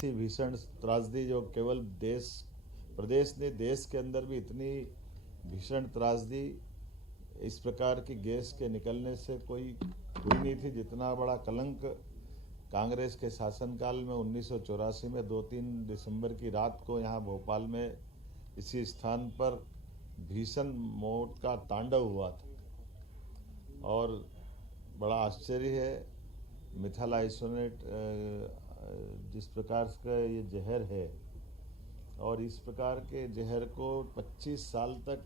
ऐसी भीषण त्रासदी जो केवल प्रदेश ने देश के अंदर भी इतनी भीषण त्रासदी इस प्रकार की गैस के निकलने से कोई हुई नहीं थी। जितना बड़ा कलंक कांग्रेस के शासनकाल में 1984 में 2-3 दिसंबर की रात को यहाँ भोपाल में इसी स्थान पर भीषण मौत का तांडव हुआ था। और बड़ा आश्चर्य है, मिथाइल आइसोनेट जिस प्रकार का ये जहर है, और इस प्रकार के जहर को 25 साल तक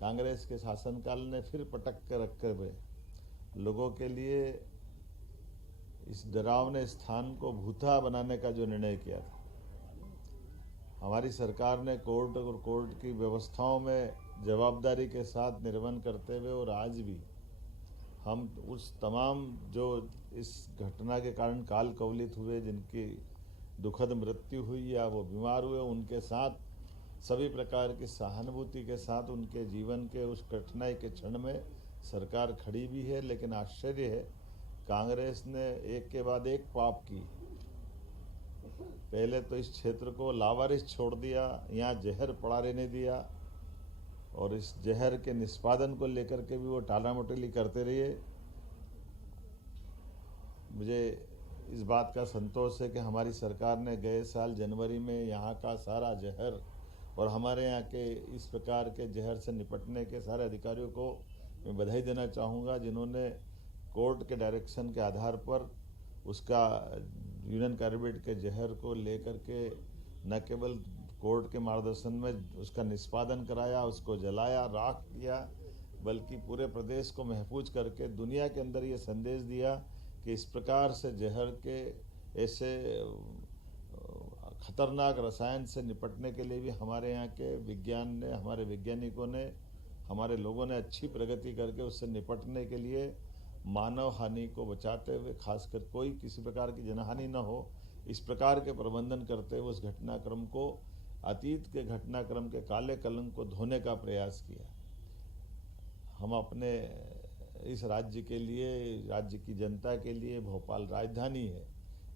कांग्रेस के शासनकाल ने फिर पटक कर रखे हुए लोगों के लिए इस डरावने स्थान को भूता बनाने का जो निर्णय किया था, हमारी सरकार ने कोर्ट और कोर्ट की व्यवस्थाओं में जवाबदारी के साथ निर्वहन करते हुए और आज भी हम उस तमाम जो इस घटना के कारण काल कवलित हुए, जिनकी दुखद मृत्यु हुई या वो बीमार हुए, उनके साथ सभी प्रकार की सहानुभूति के साथ उनके जीवन के उस कठिनाई के क्षण में सरकार खड़ी भी है। लेकिन आश्चर्य है, कांग्रेस ने एक के बाद एक पाप की। पहले तो इस क्षेत्र को लावारिस छोड़ दिया, यहाँ जहर पड़ा रहने दिया, और इस जहर के निष्पादन को लेकर के भी वो टालामटोली करते रहिए। मुझे इस बात का संतोष है कि हमारी सरकार ने गए साल जनवरी में यहाँ का सारा जहर और हमारे यहाँ के इस प्रकार के जहर से निपटने के सारे अधिकारियों को मैं बधाई देना चाहूँगा, जिन्होंने कोर्ट के डायरेक्शन के आधार पर उसका यूनियन कार्बाइड के जहर को लेकर के न केवल कोर्ट के मार्गदर्शन में उसका निष्पादन कराया, उसको जलाया, राख किया, बल्कि पूरे प्रदेश को महफूज करके दुनिया के अंदर ये संदेश दिया कि इस प्रकार से जहर के ऐसे खतरनाक रसायन से निपटने के लिए भी हमारे यहाँ के विज्ञान ने, हमारे वैज्ञानिकों ने, हमारे लोगों ने अच्छी प्रगति करके उससे निपटने के लिए मानव हानि को बचाते हुए, खासकर कोई किसी प्रकार की जनहानि न हो, इस प्रकार के प्रबंधन करते हुए उस घटनाक्रम को, अतीत के घटनाक्रम के काले कलंक को धोने का प्रयास किया। हम अपने इस राज्य के लिए, राज्य की जनता के लिए, भोपाल राजधानी है,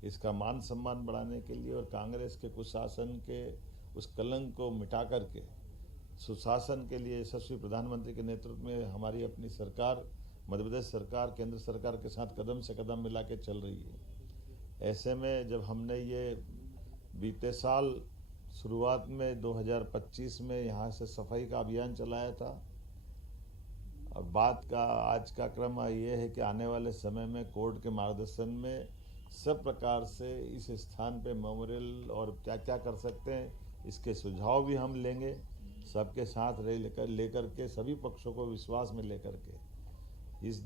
इसका मान सम्मान बढ़ाने के लिए और कांग्रेस के कुशासन के उस कलंक को मिटा करके सुशासन के लिए यशस्वी प्रधानमंत्री के नेतृत्व में हमारी अपनी सरकार, मध्य प्रदेश सरकार केंद्र सरकार के साथ कदम से कदम मिला के चल रही है। ऐसे में जब हमने ये बीते साल शुरुआत में 2025 में यहाँ से सफाई का अभियान चलाया था, और बात का आज का क्रम ये है कि आने वाले समय में कोर्ट के मार्गदर्शन में सब प्रकार से इस स्थान पे मेमोरियल और क्या क्या कर सकते हैं, इसके सुझाव भी हम लेंगे, सबके साथ लेकर के सभी पक्षों को विश्वास में लेकर के। इस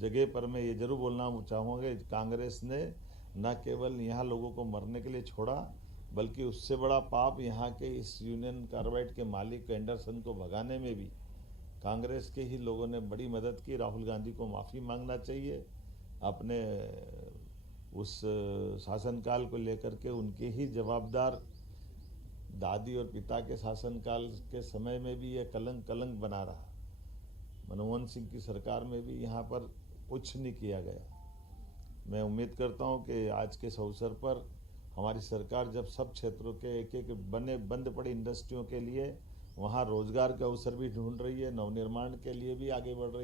जगह पर मैं ये जरूर बोलना चाहूँगा, कांग्रेस ने न केवल यहाँ लोगों को मरने के लिए छोड़ा, बल्कि उससे बड़ा पाप यहाँ के इस यूनियन कार्बाइड के मालिक एंडरसन को भगाने में भी कांग्रेस के ही लोगों ने बड़ी मदद की। राहुल गांधी को माफ़ी मांगना चाहिए अपने उस शासनकाल को लेकर के। उनके ही जवाबदार दादी और पिता के शासनकाल के समय में भी ये कलंक बना रहा। मनमोहन सिंह की सरकार में भी यहाँ पर कुछ नहीं किया गया। मैं उम्मीद करता हूँ कि आज के इस अवसर पर हमारी सरकार जब सब क्षेत्रों के एक एक बंद पड़ी इंडस्ट्रियों के लिए वहाँ रोजगार के अवसर भी ढूंढ रही है, नवनिर्माण के लिए भी आगे बढ़ रही है।